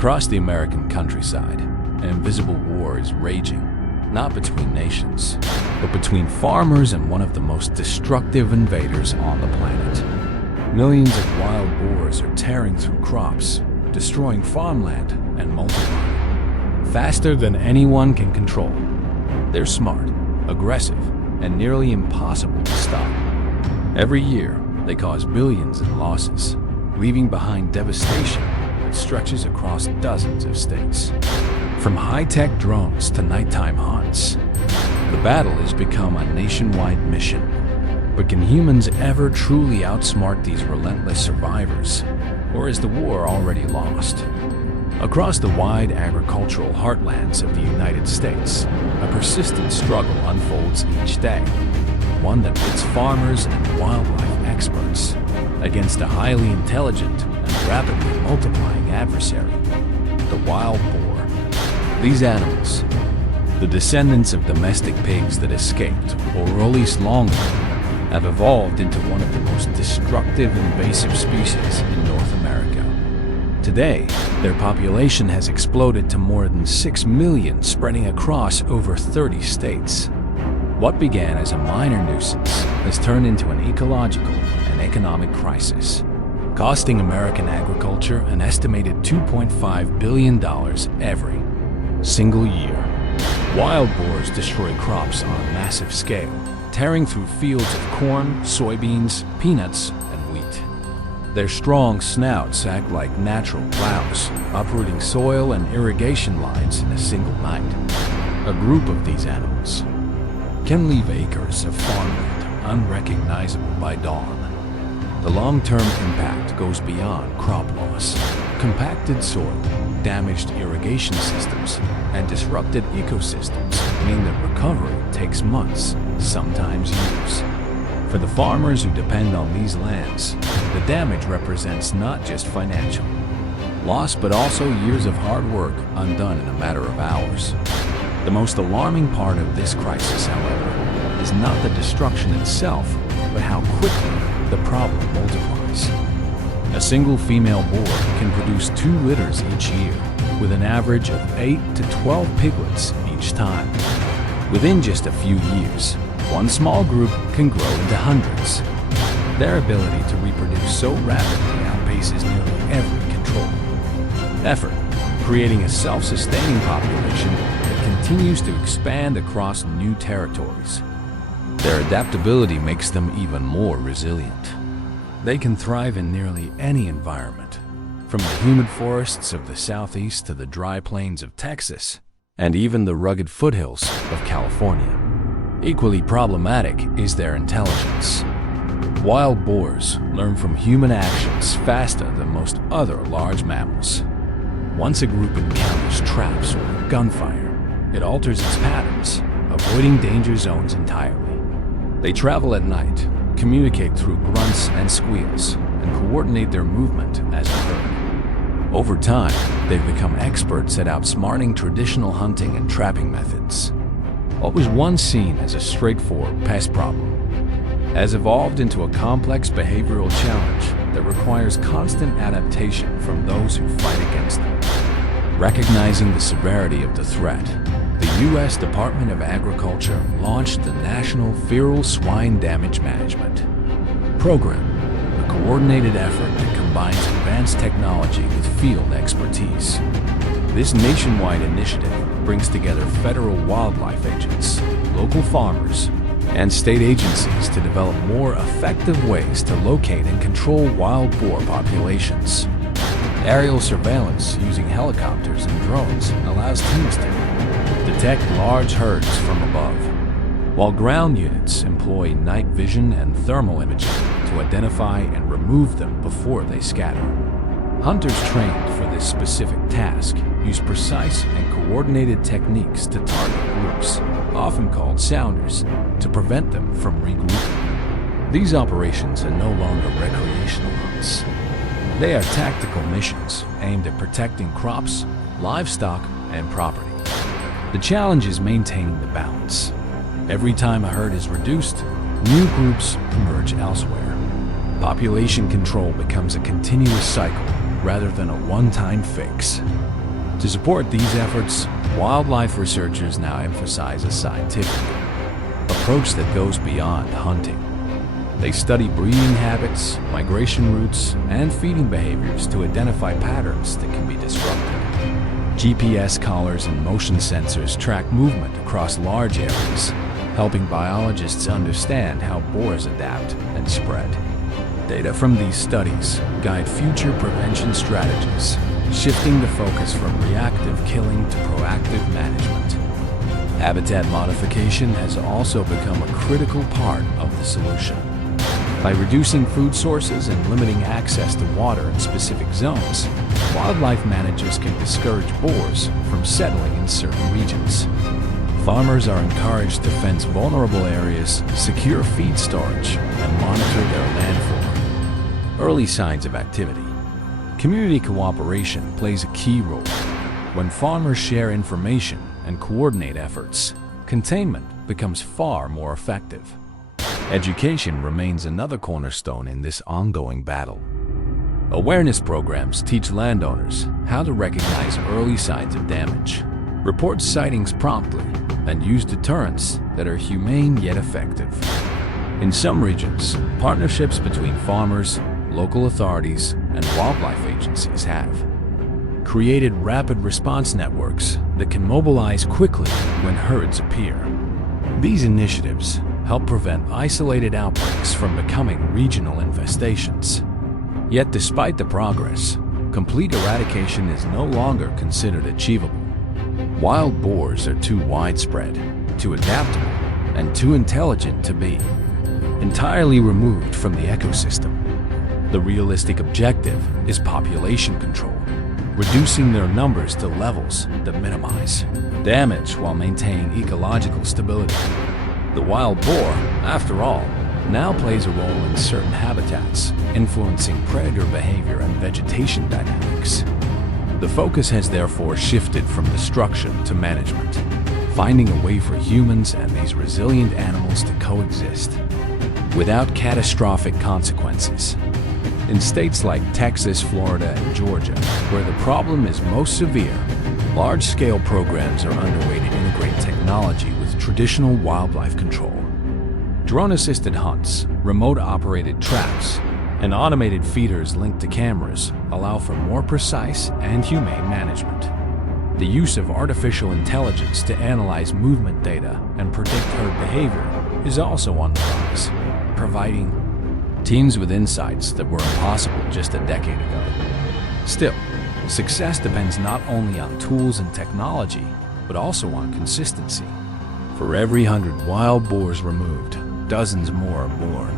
Across the American countryside, an invisible war is raging, not between nations, but between farmers and one of the most destructive invaders on the planet. Millions of wild boars are tearing through crops, destroying farmland and multiplying faster than anyone can control. They're smart, aggressive, and nearly impossible to stop. Every year, they cause billions in losses, leaving behind devastation that stretches across dozens of states. From high-tech drones to nighttime hunts, the battle has become a nationwide mission. But can humans ever truly outsmart these relentless survivors? Or is the war already lost? Across the wide agricultural heartlands of the United States, a persistent struggle unfolds each day, one that pits farmers and wildlife experts against a highly intelligent and rapidly multiplying adversary, the wild boar. These animals, the descendants of domestic pigs that escaped or released long ago, have evolved into one of the most destructive invasive species in North America. Today, their population has exploded to more than 6 million, spreading across over 30 states. What began as a minor nuisance has turned into an ecological and economic crisis, costing American agriculture an estimated $2.5 billion every single year. Wild boars destroy crops on a massive scale, tearing through fields of corn, soybeans, peanuts, and wheat. Their strong snouts act like natural plows, uprooting soil and irrigation lines in a single night. A group of these animals can leave acres of farmland unrecognizable by dawn. The long-term impact goes beyond crop loss. Compacted soil, damaged irrigation systems, and disrupted ecosystems mean that recovery takes months, sometimes years. For the farmers who depend on these lands, the damage represents not just financial loss, but also years of hard work undone in a matter of hours. The most alarming part of this crisis, however, is not the destruction itself, but how quickly the problem multiplies. A single female boar can produce 2 litters each year, with an average of 8 to 12 piglets each time. Within just a few years, one small group can grow into hundreds. Their ability to reproduce so rapidly outpaces nearly every controlled effort, creating a self-sustaining population that continues to expand across new territories. Their adaptability makes them even more resilient. They can thrive in nearly any environment, from the humid forests of the southeast to the dry plains of Texas, and even the rugged foothills of California. Equally problematic is their intelligence. Wild boars learn from human actions faster than most other large mammals. Once a group encounters traps or gunfire, it alters its patterns, avoiding danger zones entirely. They travel at night, communicate through grunts and squeals, and coordinate their movement as a herd. Over time, they've become experts at outsmarting traditional hunting and trapping methods. What was once seen as a straightforward pest problem has evolved into a complex behavioral challenge that requires constant adaptation from those who fight against them. Recognizing the severity of the threat, the U.S. Department of Agriculture launched the National Feral Swine Damage Management Program, a coordinated effort that combines advanced technology with field expertise. This nationwide initiative brings together federal wildlife agents, local farmers, and state agencies to develop more effective ways to locate and control wild boar populations. Aerial surveillance using helicopters and drones allows teams to detect large herds from above, while ground units employ night vision and thermal imaging to identify and remove them before they scatter. Hunters trained for this specific task use precise and coordinated techniques to target groups, often called sounders, to prevent them from regrouping. These operations are no longer recreational hunts. They are tactical missions aimed at protecting crops, livestock, and property. The challenge is maintaining the balance. Every time a herd is reduced, new groups emerge elsewhere. Population control becomes a continuous cycle rather than a one-time fix. To support these efforts, wildlife researchers now emphasize a scientific approach that goes beyond hunting. They study breeding habits, migration routes, and feeding behaviors to identify patterns that can be disrupted. GPS collars and motion sensors track movement across large areas, helping biologists understand how boars adapt and spread. Data from these studies guide future prevention strategies, shifting the focus from reactive killing to proactive management. Habitat modification has also become a critical part of the solution. By reducing food sources and limiting access to water in specific zones, wildlife managers can discourage boars from settling in certain regions. Farmers are encouraged to fence vulnerable areas, secure feed storage, and monitor their landform. Early signs of activity. Community cooperation plays a key role. When farmers share information and coordinate efforts, containment becomes far more effective. Education remains another cornerstone in this ongoing battle. Awareness programs teach landowners how to recognize early signs of damage, report sightings promptly, and use deterrents that are humane yet effective. In some regions, partnerships between farmers, local authorities, and wildlife agencies have created rapid response networks that can mobilize quickly when herds appear. These initiatives help prevent isolated outbreaks from becoming regional infestations. Yet despite the progress, complete eradication is no longer considered achievable. Wild boars are too widespread, too adaptable, and too intelligent to be entirely removed from the ecosystem. The realistic objective is population control, reducing their numbers to levels that minimize damage while maintaining ecological stability. The wild boar, after all, now plays a role in certain habitats, influencing predator behavior and vegetation dynamics. The focus has therefore shifted from destruction to management, finding a way for humans and these resilient animals to coexist without catastrophic consequences. In states like Texas, Florida, and Georgia, where the problem is most severe, large-scale programs are underway to integrate technology with traditional wildlife control. Drone-assisted hunts, remote-operated traps, and automated feeders linked to cameras allow for more precise and humane management. The use of artificial intelligence to analyze movement data and predict herd behavior is also on the rise, providing teams with insights that were impossible just a decade ago. Still, success depends not only on tools and technology, but also on consistency. For every 100 wild boars removed, dozens more are born.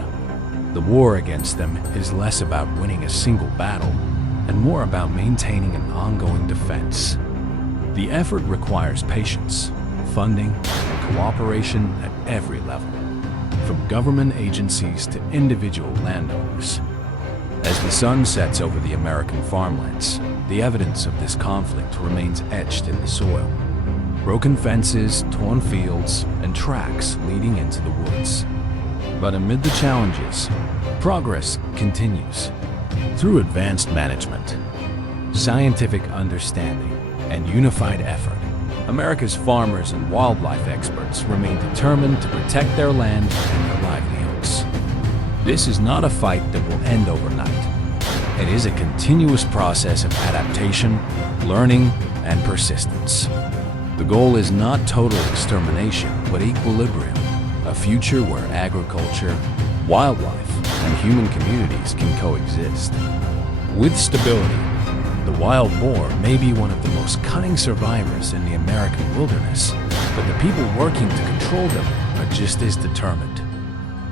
The war against them is less about winning a single battle and more about maintaining an ongoing defense. The effort requires patience, funding, and cooperation at every level, from government agencies to individual landowners. As the sun sets over the American farmlands, the evidence of this conflict remains etched in the soil. Broken fences, torn fields, and tracks leading into the woods. But amid the challenges, progress continues. Through advanced management, scientific understanding, and unified effort, America's farmers and wildlife experts remain determined to protect their land and their livelihoods. This is not a fight that will end overnight. It is a continuous process of adaptation, learning, and persistence. The goal is not total extermination, but equilibrium, a future where agriculture, wildlife, and human communities can coexist. With stability, the wild boar may be one of the most cunning survivors in the American wilderness, but the people working to control them are just as determined.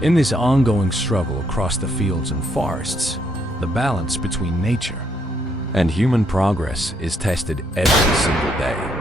In this ongoing struggle across the fields and forests, the balance between nature and human progress is tested every single day.